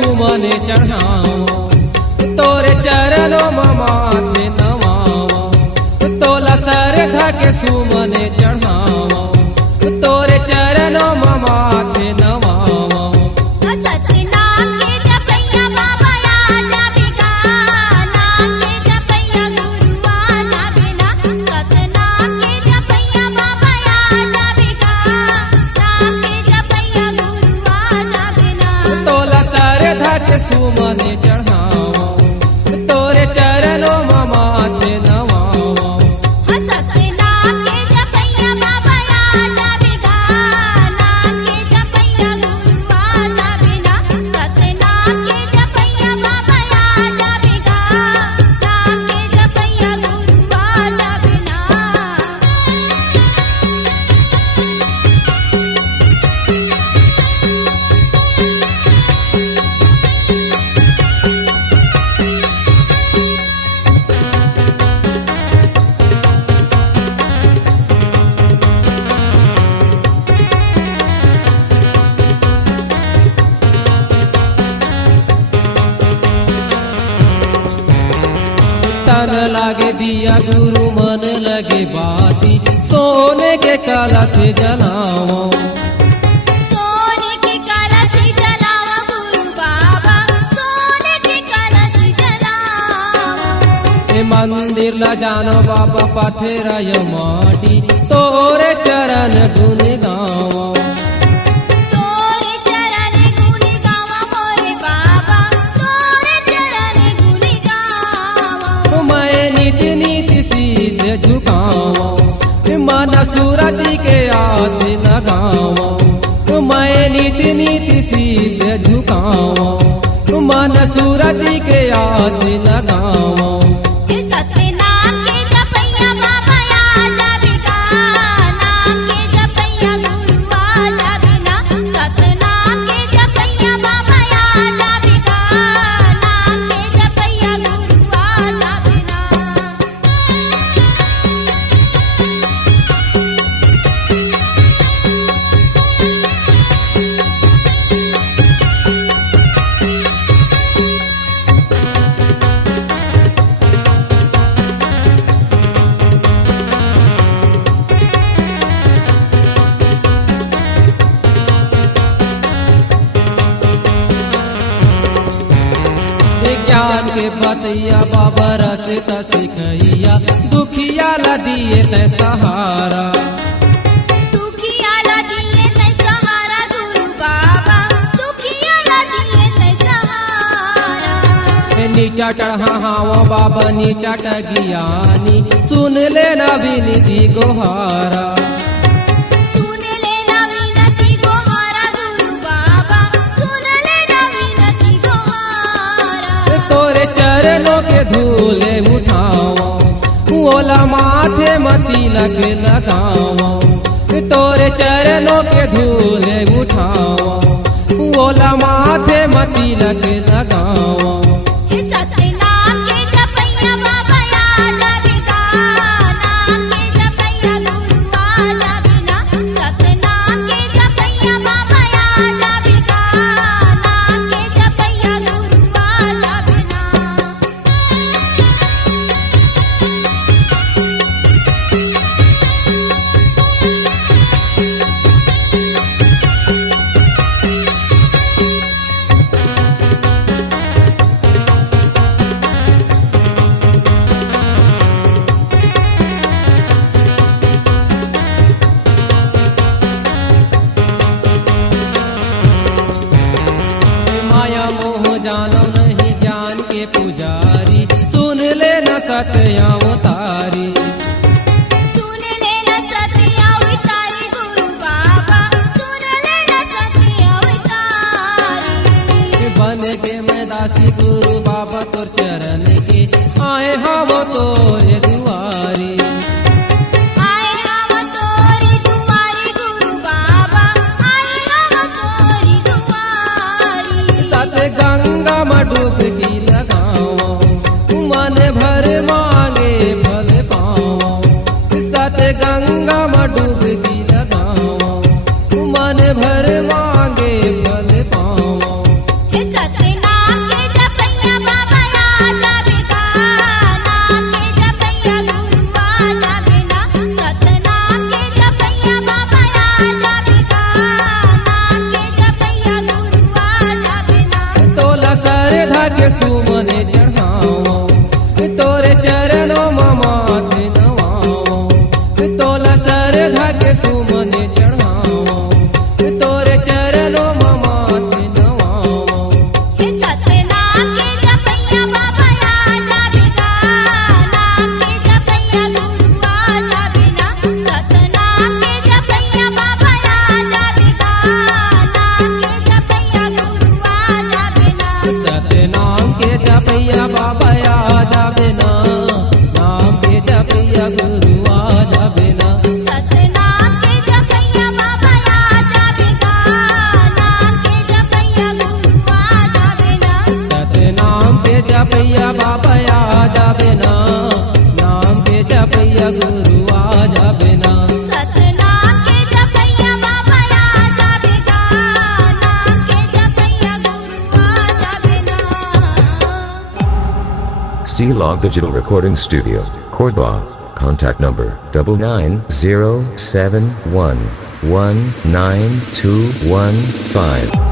सुमने चढ़ाओ तोरे चरणों में माथे नवाओ तोला श्रद्धा के सुमने चढ़ाओ तोरे चरणों में माथे नवाओ सुमने चढ़ाओ तोरे चरणों में माथे नवाओ तन लागे दिया गुरु मन लगे बाती सोने के कला से जलाओ सोने के कला से जलाओ गुरु बाबा सोने के कला से जलाओ मंदिर ला जानो बाबा पथेरा माटी तोरे चरण गुन गाओ झुकाओ मन सूरती के आस लगाओ मैं नीति नीति शीश झुकाओ मन सूरती के आस लगाओ ज्ञान के बतैया बाबा रसता सिखैया दुखिया ला दिए तै सहारा दुखिया ला दिए तै सहारा गुरु बाबा दुखिया ला दिए तै सहारा नीचा चढ़ाओ बाबा नीचा टगियानी सुन ले ना विनती गोहारा तोरे चरणों के धूले उठाओ ओला माथे मती लग लगाओ तोरे चरणों के धूले उठाओ ओला माथे मती लग लगाओ जानो नहीं ज्ञान के पुजारी सुन ले न सत्या उतारी सुन ले न सत्या उतारी गुरु बाबा सुन ले न सत्या उतारी बन के मैं दासी गुरु बाबा तोर चरण के आए हम तोरे दुआरी आए हम तोरी दुआरी गुरु बाबा आए हम तोरी दुआरी सत गंगा में डुबकी लगाओ मन भर मांगे फल पाओ सत गंगा में डुबकी लगाओ मन भर मांगे फल पाओ सत्य C-Log Digital Recording Studio, Cordoba. Contact number 99071192215.